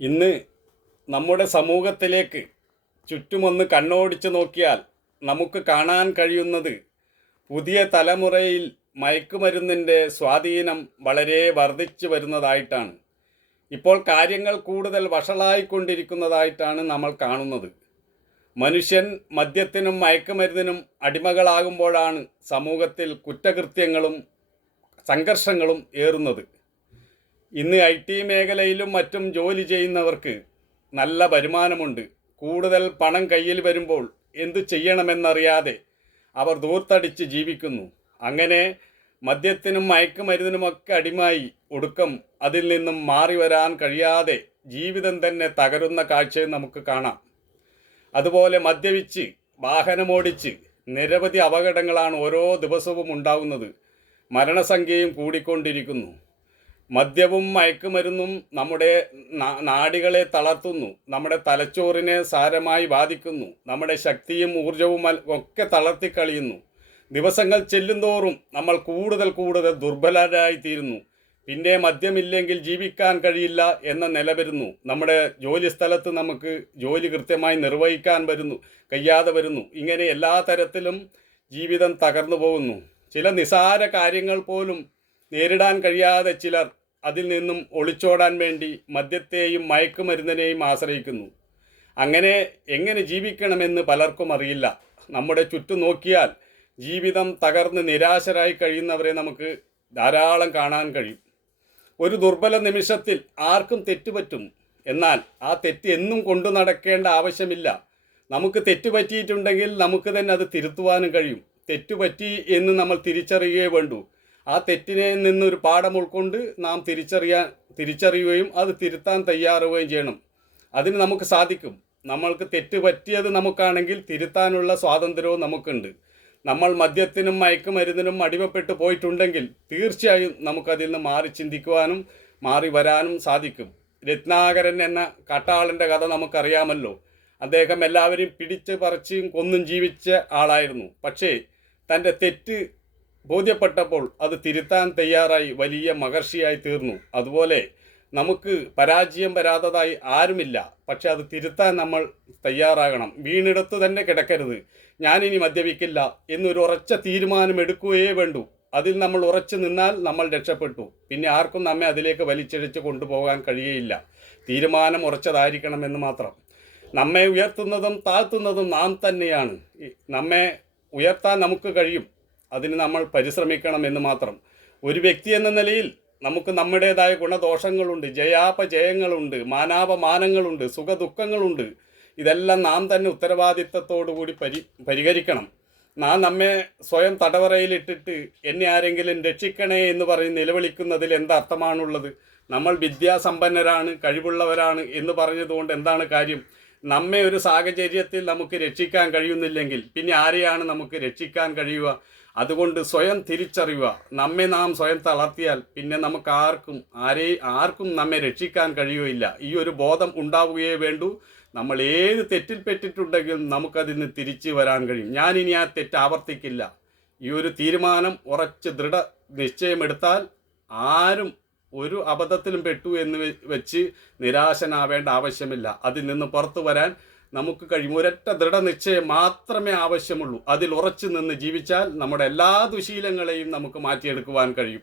ഇന്ന് നമ്മുടെ സമൂഹത്തിലേക്ക് ചുറ്റുമൊന്ന് കണ്ണോടിച്ച് നോക്കിയാൽ നമുക്ക് കാണാൻ കഴിയുന്നത് പുതിയ തലമുറയിൽ മയക്കുമരുന്നിൻ്റെ സ്വാധീനം വളരെ വർദ്ധിച്ചു വരുന്നതായിട്ടാണ്. ഇപ്പോൾ കാര്യങ്ങൾ കൂടുതൽ വഷളായിക്കൊണ്ടിരിക്കുന്നതായിട്ടാണ് നമ്മൾ കാണുന്നത്. മനുഷ്യൻ മദ്യത്തിനും മയക്കുമരുന്നിനും അടിമകളാകുമ്പോഴാണ് സമൂഹത്തിൽ കുറ്റകൃത്യങ്ങളും സംഘർഷങ്ങളും ഏറുന്നത്. ഇന്ന് IT മേഖലയിലും മറ്റും ജോലി ചെയ്യുന്നവർക്ക് നല്ല വരുമാനമുണ്ട്. കൂടുതൽ പണം കയ്യിൽ വരുമ്പോൾ എന്തു ചെയ്യണമെന്നറിയാതെ അവർ ദൂർത്തടിച്ച് ജീവിക്കുന്നു. അങ്ങനെ മദ്യത്തിനും മയക്കുമരുന്നിനുമൊക്കെ അടിമായി ഒടുക്കം അതിൽ നിന്നും മാറി വരാൻ കഴിയാതെ ജീവിതം തന്നെ തകരുന്ന കാഴ്ചയും നമുക്ക് കാണാം. അതുപോലെ മദ്യപിച്ച് വാഹനമോടിച്ച് നിരവധി അപകടങ്ങളാണ് ഓരോ ദിവസവും ഉണ്ടാകുന്നത്. മരണസംഖ്യയും കൂടിക്കൊണ്ടിരിക്കുന്നു. മദ്യവും മയക്കുമരുന്നും നമ്മുടെ നാഡികളെ തളർത്തുന്നു, നമ്മുടെ തലച്ചോറിനെ സാരമായി ബാധിക്കുന്നു, നമ്മുടെ ശക്തിയും ഊർജവും ഒക്കെ തളർത്തിക്കളയുന്നു. ദിവസങ്ങൾ ചെല്ലുന്തോറും നമ്മൾ കൂടുതൽ ദുർബലരായിത്തീരുന്നു. പിന്നെ മദ്യമില്ലെങ്കിൽ ജീവിക്കാൻ കഴിയില്ല എന്ന നില വരുന്നു. നമ്മുടെ ജോലി സ്ഥലത്ത് നമുക്ക് ജോലി കൃത്യമായി നിർവഹിക്കാൻ കഴിയാതെ വരുന്നു. ഇങ്ങനെ എല്ലാ തരത്തിലും ജീവിതം തകർന്നു പോകുന്നു. ചില നിസാര കാര്യങ്ങൾ പോലും നേരിടാൻ കഴിയാതെ ചിലർ അതിൽ നിന്നും ഒളിച്ചോടാൻ വേണ്ടി മദ്യത്തെയും മയക്കുമരുന്നിനെയും ആശ്രയിക്കുന്നു. അങ്ങനെ എങ്ങനെ ജീവിക്കണമെന്ന് പലർക്കും അറിയില്ല. നമ്മുടെ ചുറ്റും നോക്കിയാൽ ജീവിതം തകർന്ന് നിരാശരായി കഴിയുന്നവരെ നമുക്ക് ധാരാളം കാണാൻ കഴിയും. ഒരു ദുർബല നിമിഷത്തിൽ ആർക്കും തെറ്റുപറ്റും. എന്നാൽ ആ തെറ്റ് എന്നും കൊണ്ടു നടക്കേണ്ട ആവശ്യമില്ല. നമുക്ക് തെറ്റുപറ്റിയിട്ടുണ്ടെങ്കിൽ നമുക്ക് തന്നെ അത് തിരുത്തുവാനും കഴിയും. തെറ്റുപറ്റി എന്ന് നമ്മൾ തിരിച്ചറിയുകയേ വേണ്ടൂ. ആ തെറ്റിനെ നിന്നൊരു പാഠം ഉൾക്കൊണ്ട് നാം തിരിച്ചറിയുകയും അത് തിരുത്താൻ തയ്യാറാവുകയും ചെയ്യണം. അതിന് നമുക്ക് സാധിക്കും. നമ്മൾക്ക് തെറ്റ് പറ്റിയത് നമുക്കാണെങ്കിൽ തിരുത്താനുള്ള സ്വാതന്ത്ര്യവും നമുക്കുണ്ട്. നമ്മൾ മദ്യത്തിനും മയക്കുമരുന്നിനും അടിമപ്പെട്ടു പോയിട്ടുണ്ടെങ്കിൽ തീർച്ചയായും നമുക്കതിൽ നിന്ന് മാറി ചിന്തിക്കുവാനും മാറി വരാനും സാധിക്കും. രത്നാകരൻ എന്ന കാട്ടാളൻ്റെ കഥ നമുക്കറിയാമല്ലോ. അദ്ദേഹം എല്ലാവരെയും പിടിച്ച് പറിച്ചും കൊന്നും ജീവിച്ച ആളായിരുന്നു. പക്ഷേ തൻ്റെ തെറ്റ് ബോധ്യപ്പെട്ടപ്പോൾ അത് തിരുത്താൻ തയ്യാറായി വലിയ മഹർഷിയായി തീർന്നു. അതുപോലെ നമുക്ക് പരാജയം വരാത്തതായി ആരുമില്ല. പക്ഷെ അത് തിരുത്താൻ നമ്മൾ തയ്യാറാകണം. വീണിടത്ത് തന്നെ കിടക്കരുത്. ഞാനിനി മദ്യപിക്കില്ല എന്നൊരു ഉറച്ച തീരുമാനം എടുക്കുകയേ വേണ്ടൂ. അതിൽ നമ്മൾ ഉറച്ചു നിന്നാൽ നമ്മൾ രക്ഷപ്പെട്ടു. പിന്നെ ആർക്കും നമ്മെ അതിലേക്ക് വലിച്ചിഴച്ച് കൊണ്ടുപോകാൻ കഴിയുകയില്ല. തീരുമാനം ഉറച്ചതായിരിക്കണമെന്ന് മാത്രം. നമ്മെ ഉയർത്തുന്നതും താഴ്ത്തുന്നതും നാം തന്നെയാണ്. നമ്മെ ഉയർത്താൻ നമുക്ക് കഴിയും. അതിന് നമ്മൾ പരിശ്രമിക്കണം എന്ന് മാത്രം. ഒരു വ്യക്തി എന്ന നിലയിൽ നമുക്ക് നമ്മുടേതായ ഗുണദോഷങ്ങളുണ്ട്, ജയാപജയങ്ങളുണ്ട്, മാനാപമാനങ്ങളുണ്ട്, സുഖദുഃഖങ്ങളുണ്ട്. ഇതെല്ലാം നാം തന്നെ ഉത്തരവാദിത്തത്തോടുകൂടി പരിഹരിക്കണം. നാം നമ്മെ സ്വയം തടവറയിലിട്ടിട്ട് എന്നെ ആരെങ്കിലും രക്ഷിക്കണേ എന്ന് പറഞ്ഞ് നിലവിളിക്കുന്നതിൽ എന്തർത്ഥമാണുള്ളത്? നമ്മൾ വിദ്യാസമ്പന്നരാണ്, കഴിവുള്ളവരാണ് എന്ന് പറഞ്ഞതുകൊണ്ട് എന്താണ് കാര്യം? നമ്മെ ഒരു സാഹചര്യത്തിൽ നമുക്ക് രക്ഷിക്കാൻ കഴിയുന്നില്ലെങ്കിൽ പിന്നെ ആരെയാണ് നമുക്ക് രക്ഷിക്കാൻ കഴിയുക? അതുകൊണ്ട് സ്വയം തിരിച്ചറിയുക. നമ്മെ നാം സ്വയം തളർത്തിയാൽ പിന്നെ നമുക്ക് ആർക്കും നമ്മെ രക്ഷിക്കാൻ കഴിയുകയില്ല. ഈ ഒരു ബോധം ഉണ്ടാവുകയേ വേണ്ടൂ. നമ്മൾ ഏത് തെറ്റിൽപ്പെട്ടിട്ടുണ്ടെങ്കിലും നമുക്കതിൽ നിന്ന് തിരിച്ചു വരാൻ കഴിയും. ഞാനിനി ആ തെറ്റ് ആവർത്തിക്കില്ല. ഈ ഒരു തീരുമാനം ഉറച്ച് ദൃഢ നിശ്ചയമെടുത്താൽ ആരും ഒരു അബദ്ധത്തിലും പെട്ടു എന്ന് വെച്ച് നിരാശനാവേണ്ട ആവശ്യമില്ല. അതിൽ നിന്ന് പുറത്തു വരാൻ നമുക്ക് കഴിയും. ഒരൊറ്റ ദൃഢനിശ്ചയം മാത്രമേ ആവശ്യമുള്ളൂ. അതിൽ ഉറച്ചു നിന്ന് ജീവിച്ചാൽ നമ്മുടെ എല്ലാ ദുശീലങ്ങളെയും നമുക്ക് മാറ്റിയെടുക്കുവാൻ കഴിയും.